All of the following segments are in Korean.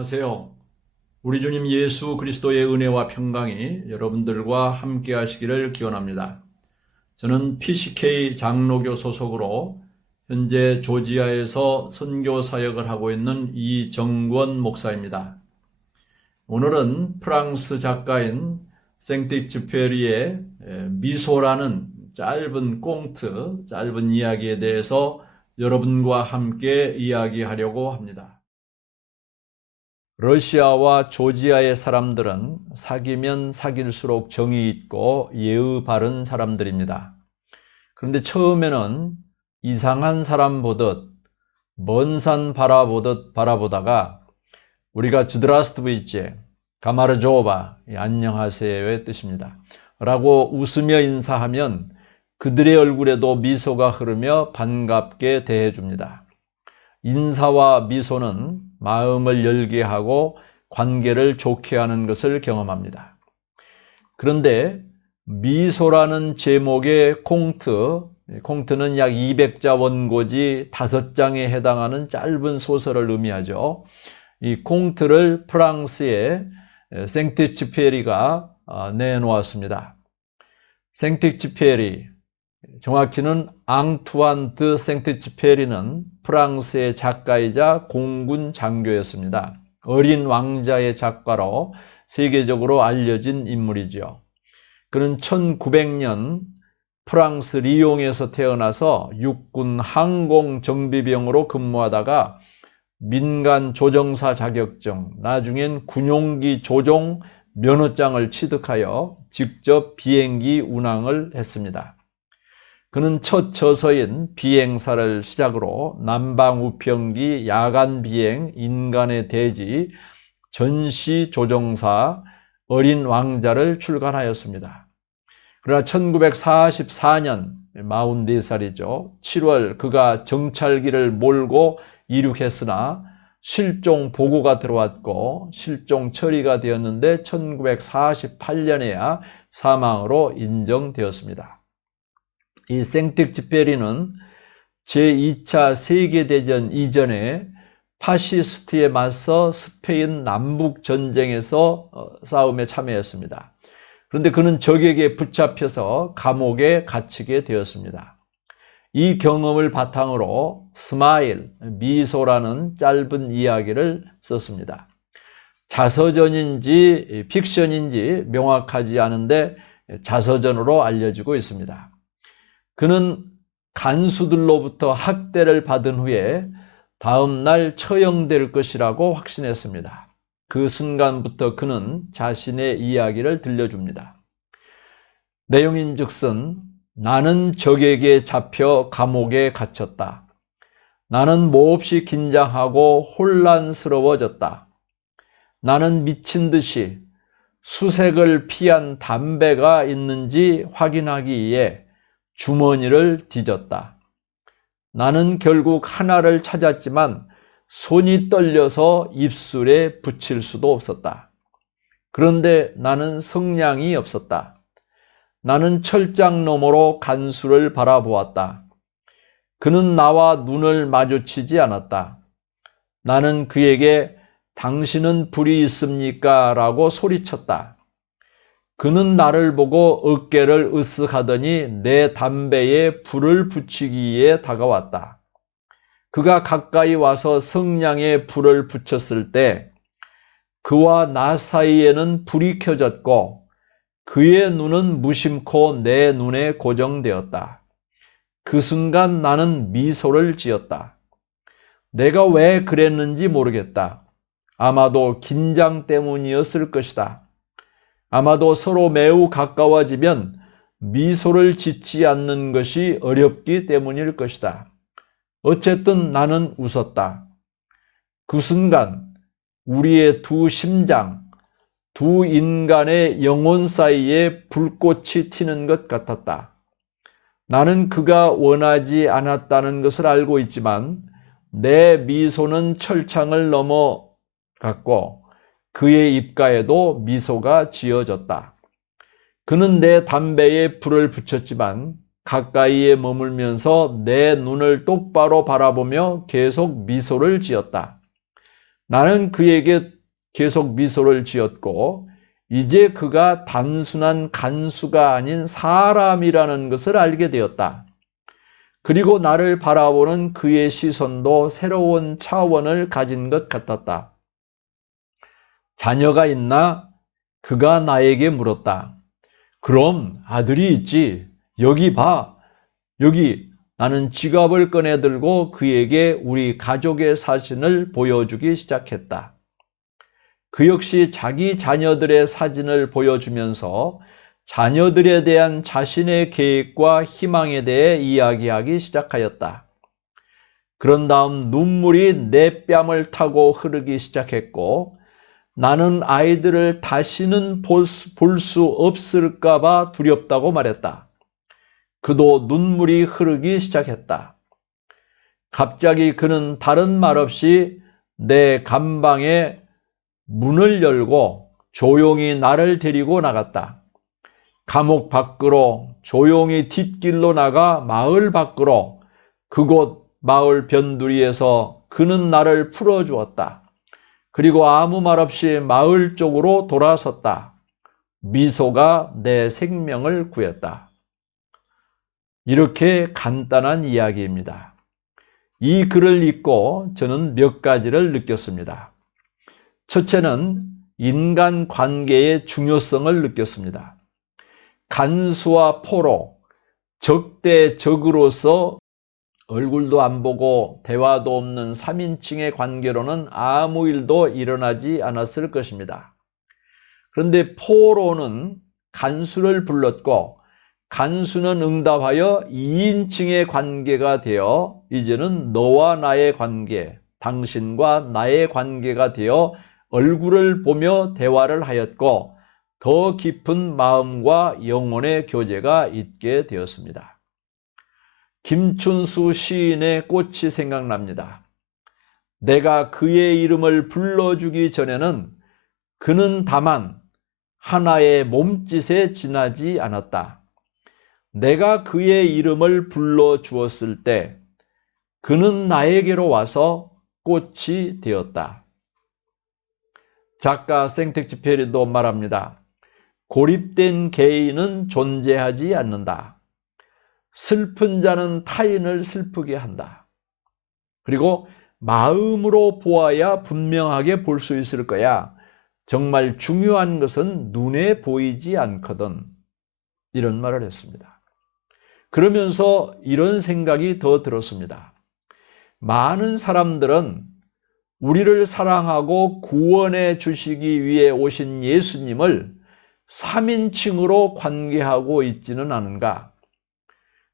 안녕하세요. 우리 주님 예수 그리스도의 은혜와 평강이 여러분들과 함께 하시기를 기원합니다. 저는 PCK 장로교 소속으로 현재 조지아에서 선교 사역을 하고 있는 이정권 목사입니다. 오늘은 프랑스 작가인 생텍쥐페리의 미소라는 짧은 꽁트, 짧은 이야기에 대해서 여러분과 함께 이야기하려고 합니다. 러시아와 조지아의 사람들은 사귀면 사귈수록 정이 있고 예의 바른 사람들입니다. 그런데 처음에는 이상한 사람 보듯 먼 산 바라보듯 바라보다가 우리가 zdravствуйте, 가마르조바, 안녕하세요의 뜻입니다. 라고 웃으며 인사하면 그들의 얼굴에도 미소가 흐르며 반갑게 대해줍니다. 인사와 미소는 마음을 열게 하고 관계를 좋게 하는 것을 경험합니다. 그런데 미소라는 제목의 콩트는 약 200자 원고지 5장에 해당하는 짧은 소설을 의미하죠. 이 콩트를 프랑스의 생텍쥐페리가 내놓았습니다. 생텍쥐페리, 정확히는 앙투안 드 생텍쥐페리는 프랑스의 작가이자 공군 장교였습니다. 어린 왕자의 작가로 세계적으로 알려진 인물이죠. 그는 1900년 프랑스 리옹에서 태어나서 육군 항공 정비병으로 근무하다가 민간 조종사 자격증, 나중엔 군용기 조종 면허장을 취득하여 직접 비행기 운항을 했습니다. 그는 첫 저서인 비행사를 시작으로 난방우평기, 야간비행, 인간의 대지, 전시조종사, 어린 왕자를 출간하였습니다. 그러나 1944년 44살이죠. 7월 그가 정찰기를 몰고 이륙했으나 실종 보고가 들어왔고 실종 처리가 되었는데 1948년에야 사망으로 인정되었습니다. 이 생텍쥐페리는 제2차 세계대전 이전에 파시스트에 맞서 스페인 남북전쟁에서 싸움에 참여했습니다. 그런데 그는 적에게 붙잡혀서 감옥에 갇히게 되었습니다. 이 경험을 바탕으로 스마일, 미소라는 짧은 이야기를 썼습니다. 자서전인지 픽션인지 명확하지 않은데 자서전으로 알려지고 있습니다. 그는 간수들로부터 학대를 받은 후에 다음 날 처형될 것이라고 확신했습니다. 그 순간부터 그는 자신의 이야기를 들려줍니다. 내용인즉슨 나는 적에게 잡혀 감옥에 갇혔다. 나는 몹시 긴장하고 혼란스러워졌다. 나는 미친 듯이 수색을 피한 담배가 있는지 확인하기 위해 주머니를 뒤졌다. 나는 결국 하나를 찾았지만 손이 떨려서 입술에 붙일 수도 없었다. 그런데 나는 성량이 없었다. 나는 철장 너머로 간수를 바라보았다. 그는 나와 눈을 마주치지 않았다. 나는 그에게 당신은 불이 있습니까? 라고 소리쳤다. 그는 나를 보고 어깨를 으쓱하더니 내 담배에 불을 붙이기 위해 다가왔다. 그가 가까이 와서 성냥에 불을 붙였을 때 그와 나 사이에는 불이 켜졌고 그의 눈은 무심코 내 눈에 고정되었다. 그 순간 나는 미소를 지었다. 내가 왜 그랬는지 모르겠다. 아마도 긴장 때문이었을 것이다. 아마도 서로 매우 가까워지면 미소를 짓지 않는 것이 어렵기 때문일 것이다. 어쨌든 나는 웃었다. 그 순간 우리의 두 심장, 두 인간의 영혼 사이에 불꽃이 튀는 것 같았다. 나는 그가 원하지 않았다는 것을 알고 있지만 내 미소는 철창을 넘어갔고 그의 입가에도 미소가 지어졌다. 그는 내 담배에 불을 붙였지만 가까이에 머물면서 내 눈을 똑바로 바라보며 계속 미소를 지었다. 나는 그에게 계속 미소를 지었고 이제 그가 단순한 간수가 아닌 사람이라는 것을 알게 되었다. 그리고 나를 바라보는 그의 시선도 새로운 차원을 가진 것 같았다. 자녀가 있나? 그가 나에게 물었다. 그럼 아들이 있지. 여기 봐. 여기. 나는 지갑을 꺼내 들고 그에게 우리 가족의 사진을 보여주기 시작했다. 그 역시 자기 자녀들의 사진을 보여주면서 자녀들에 대한 자신의 계획과 희망에 대해 이야기하기 시작하였다. 그런 다음 눈물이 내 뺨을 타고 흐르기 시작했고 나는 아이들을 다시는 볼 수 없을까 봐 두렵다고 말했다. 그도 눈물이 흐르기 시작했다. 갑자기 그는 다른 말 없이 내 감방에 문을 열고 조용히 나를 데리고 나갔다. 감옥 밖으로 조용히 뒷길로 나가 마을 밖으로 그곳 마을 변두리에서 그는 나를 풀어주었다. 그리고 아무 말 없이 마을 쪽으로 돌아섰다. 미소가 내 생명을 구했다. 이렇게 간단한 이야기입니다. 이 글을 읽고 저는 몇 가지를 느꼈습니다. 첫째는 인간 관계의 중요성을 느꼈습니다. 간수와 포로, 적 대 적으로서 얼굴도 안 보고 대화도 없는 3인칭의 관계로는 아무 일도 일어나지 않았을 것입니다. 그런데 포로는 간수를 불렀고 간수는 응답하여 2인칭의 관계가 되어 이제는 너와 나의 관계, 당신과 나의 관계가 되어 얼굴을 보며 대화를 하였고 더 깊은 마음과 영혼의 교제가 있게 되었습니다. 김춘수 시인의 꽃이 생각납니다. 내가 그의 이름을 불러주기 전에는 그는 다만 하나의 몸짓에 지나지 않았다. 내가 그의 이름을 불러주었을 때 그는 나에게로 와서 꽃이 되었다. 작가 생텍쥐페리도 말합니다. 고립된 개인은 존재하지 않는다. 슬픈 자는 타인을 슬프게 한다. 그리고 마음으로 보아야 분명하게 볼 수 있을 거야. 정말 중요한 것은 눈에 보이지 않거든. 이런 말을 했습니다. 그러면서 이런 생각이 더 들었습니다. 많은 사람들은 우리를 사랑하고 구원해 주시기 위해 오신 예수님을 3인칭으로 관계하고 있지는 않은가?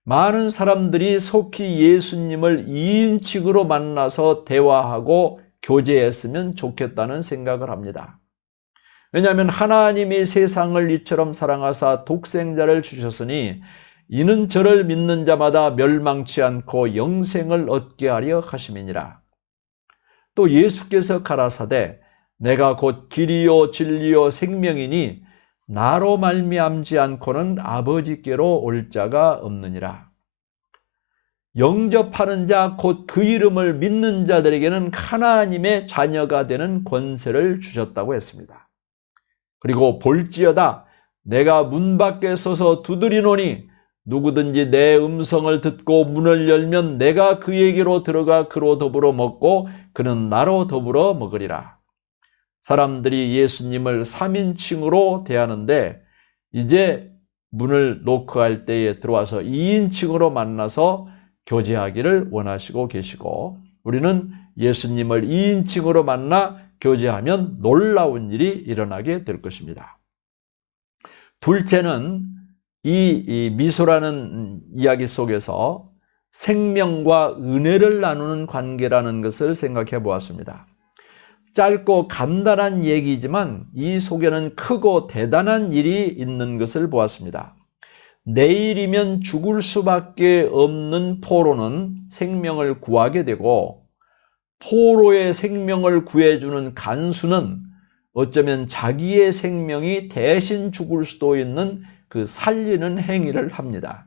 많은 사람들이 속히 예수님을 2인칭으로 만나서 대화하고 교제했으면 좋겠다는 생각을 합니다. 왜냐하면 하나님이 세상을 이처럼 사랑하사 독생자를 주셨으니 이는 저를 믿는 자마다 멸망치 않고 영생을 얻게 하려 하심이니라. 또 예수께서 가라사대 내가 곧 길이요 진리요 생명이니 나로 말미암지 않고는 아버지께로 올 자가 없느니라. 영접하는 자 곧 그 이름을 믿는 자들에게는 하나님의 자녀가 되는 권세를 주셨다고 했습니다. 그리고 볼지어다 내가 문 밖에 서서 두드리노니 누구든지 내 음성을 듣고 문을 열면 내가 그에게로 들어가 그로 더불어 먹고 그는 나로 더불어 먹으리라. 사람들이 예수님을 3인칭으로 대하는데 이제 문을 노크할 때에 들어와서 2인칭으로 만나서 교제하기를 원하시고 계시고 우리는 예수님을 2인칭으로 만나 교제하면 놀라운 일이 일어나게 될 것입니다. 둘째는 이 미소라는 이야기 속에서 생명과 은혜를 나누는 관계라는 것을 생각해 보았습니다. 짧고 간단한 얘기지만 이 속에는 크고 대단한 일이 있는 것을 보았습니다. 내일이면 죽을 수밖에 없는 포로는 생명을 구하게 되고 포로의 생명을 구해주는 간수는 어쩌면 자기의 생명이 대신 죽을 수도 있는 그 살리는 행위를 합니다.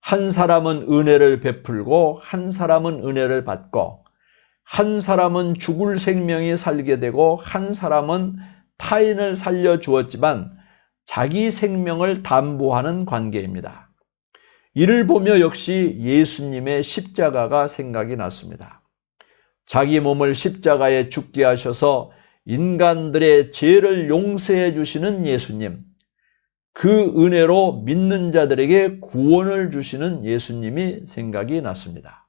한 사람은 은혜를 베풀고 한 사람은 은혜를 받고 한 사람은 죽을 생명이 살게 되고 한 사람은 타인을 살려주었지만 자기 생명을 담보하는 관계입니다. 이를 보며 역시 예수님의 십자가가 생각이 났습니다. 자기 몸을 십자가에 죽게 하셔서 인간들의 죄를 용서해 주시는 예수님, 그 은혜로 믿는 자들에게 구원을 주시는 예수님이 생각이 났습니다.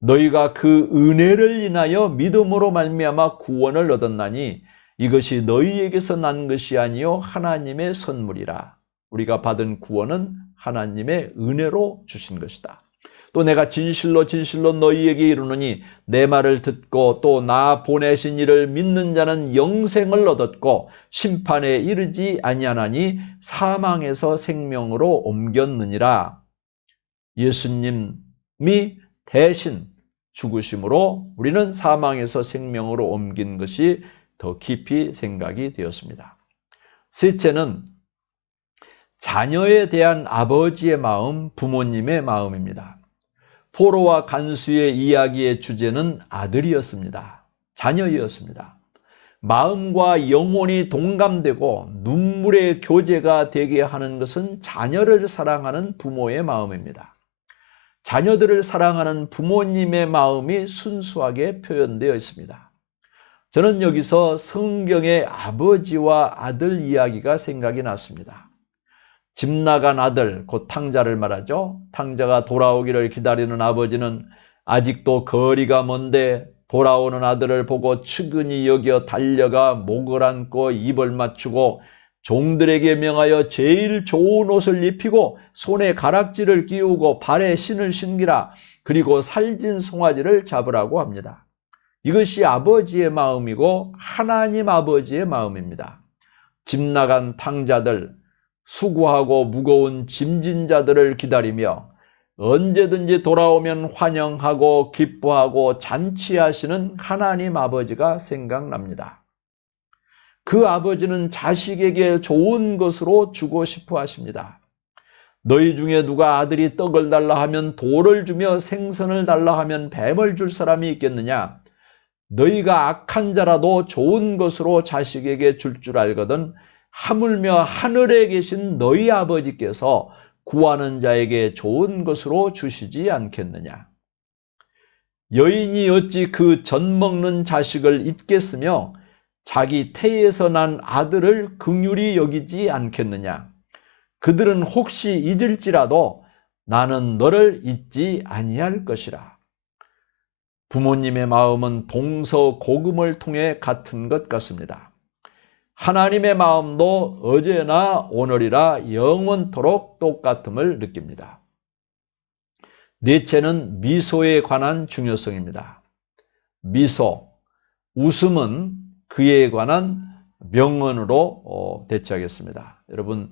너희가 그 은혜를 인하여 믿음으로 말미암아 구원을 얻었나니 이것이 너희에게서 난 것이 아니요 하나님의 선물이라. 우리가 받은 구원은 하나님의 은혜로 주신 것이다. 또 내가 진실로 진실로 너희에게 이르노니 내 말을 듣고 또 나 보내신 이를 믿는 자는 영생을 얻었고 심판에 이르지 아니하나니 사망에서 생명으로 옮겼느니라. 예수님이 대신 죽으심으로 우리는 사망에서 생명으로 옮긴 것이 더 깊이 생각이 되었습니다. 셋째는 자녀에 대한 아버지의 마음, 부모님의 마음입니다. 포로와 간수의 이야기의 주제는 아들이었습니다. 자녀이었습니다. 마음과 영혼이 동감되고 눈물의 교제가 되게 하는 것은 자녀를 사랑하는 부모의 마음입니다. 자녀들을 사랑하는 부모님의 마음이 순수하게 표현되어 있습니다. 저는 여기서 성경의 아버지와 아들 이야기가 생각이 났습니다. 집 나간 아들, 곧 탕자를 말하죠. 탕자가 돌아오기를 기다리는 아버지는 아직도 거리가 먼데 돌아오는 아들을 보고 측은히 여겨 달려가 목을 안고 입을 맞추고 종들에게 명하여 제일 좋은 옷을 입히고 손에 가락지를 끼우고 발에 신을 신기라. 그리고 살진 송아지를 잡으라고 합니다. 이것이 아버지의 마음이고 하나님 아버지의 마음입니다. 집 나간 탕자들, 수고하고 무거운 짐진 자들을 기다리며 언제든지 돌아오면 환영하고 기뻐하고 잔치하시는 하나님 아버지가 생각납니다. 그 아버지는 자식에게 좋은 것으로 주고 싶어 하십니다. 너희 중에 누가 아들이 떡을 달라 하면 돌을 주며 생선을 달라 하면 뱀을 줄 사람이 있겠느냐? 너희가 악한 자라도 좋은 것으로 자식에게 줄 알거든 하물며 하늘에 계신 너희 아버지께서 구하는 자에게 좋은 것으로 주시지 않겠느냐. 여인이 어찌 그 젖 먹는 자식을 잊겠으며 자기 태에서 난 아들을 긍휼히 여기지 않겠느냐. 그들은 혹시 잊을지라도 나는 너를 잊지 아니할 것이라. 부모님의 마음은 동서고금을 통해 같은 것 같습니다. 하나님의 마음도 어제나 오늘이라 영원토록 똑같음을 느낍니다. 넷째는 미소에 관한 중요성입니다. 미소, 웃음은 그에 관한 명언으로 대체하겠습니다. 여러분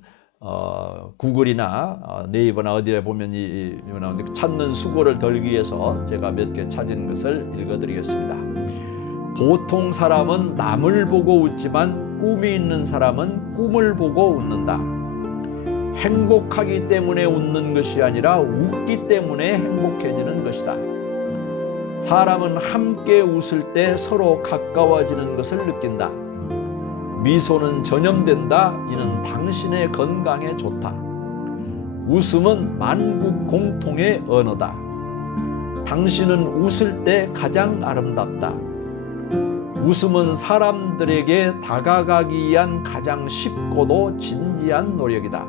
구글이나 네이버나 어디에 보면 이 나오는데 찾는 수고를 덜기 위해서 제가 몇 개 찾은 것을 읽어드리겠습니다. 보통 사람은 남을 보고 웃지만 꿈이 있는 사람은 꿈을 보고 웃는다. 행복하기 때문에 웃는 것이 아니라 웃기 때문에 행복해지는 것이다. 사람은 함께 웃을 때 서로 가까워지는 것을 느낀다. 미소는 전염된다. 이는 당신의 건강에 좋다. 웃음은 만국 공통의 언어다. 당신은 웃을 때 가장 아름답다. 웃음은 사람들에게 다가가기 위한 가장 쉽고도 진지한 노력이다.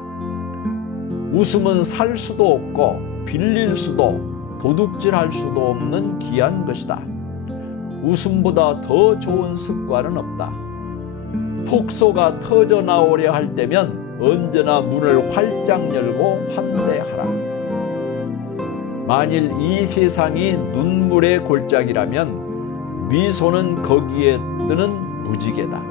웃음은 살 수도 없고 빌릴 수도 도둑질할 수도 없는 귀한 것이다. 웃음보다 더 좋은 습관은 없다. 폭소가 터져 나오려 할 때면 언제나 문을 활짝 열고 환대하라. 만일 이 세상이 눈물의 골짜기라면 미소는 거기에 뜨는 무지개다.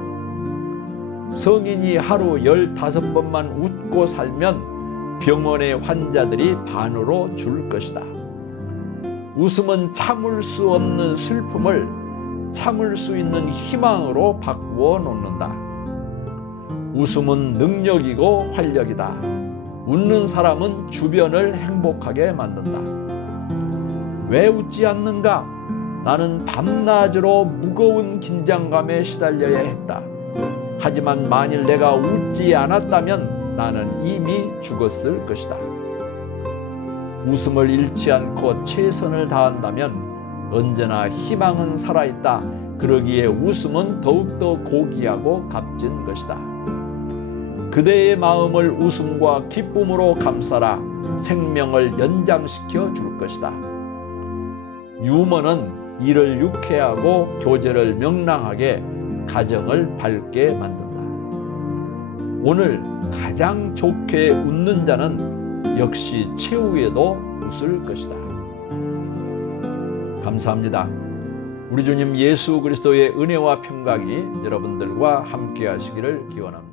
성인이 하루 15번만 웃고 살면 병원의 환자들이 반으로 줄 것이다. 웃음은 참을 수 없는 슬픔을 참을 수 있는 희망으로 바꾸어 놓는다. 웃음은 능력이고 활력이다. 웃는 사람은 주변을 행복하게 만든다. 왜 웃지 않는가? 나는 밤낮으로 무거운 긴장감에 시달려야 했다. 하지만 만일 내가 웃지 않았다면 나는 이미 죽었을 것이다. 웃음을 잃지 않고 최선을 다한다면 언제나 희망은 살아있다. 그러기에 웃음은 더욱더 고귀하고 값진 것이다. 그대의 마음을 웃음과 기쁨으로 감싸라. 생명을 연장시켜 줄 것이다. 유머는 일을 유쾌하고 교제를 명랑하게, 가정을 밝게 만든다. 오늘 가장 좋게 웃는 자는 역시 최후에도 웃을 것이다. 감사합니다. 우리 주님 예수 그리스도의 은혜와 평강이 여러분들과 함께 하시기를 기원합니다.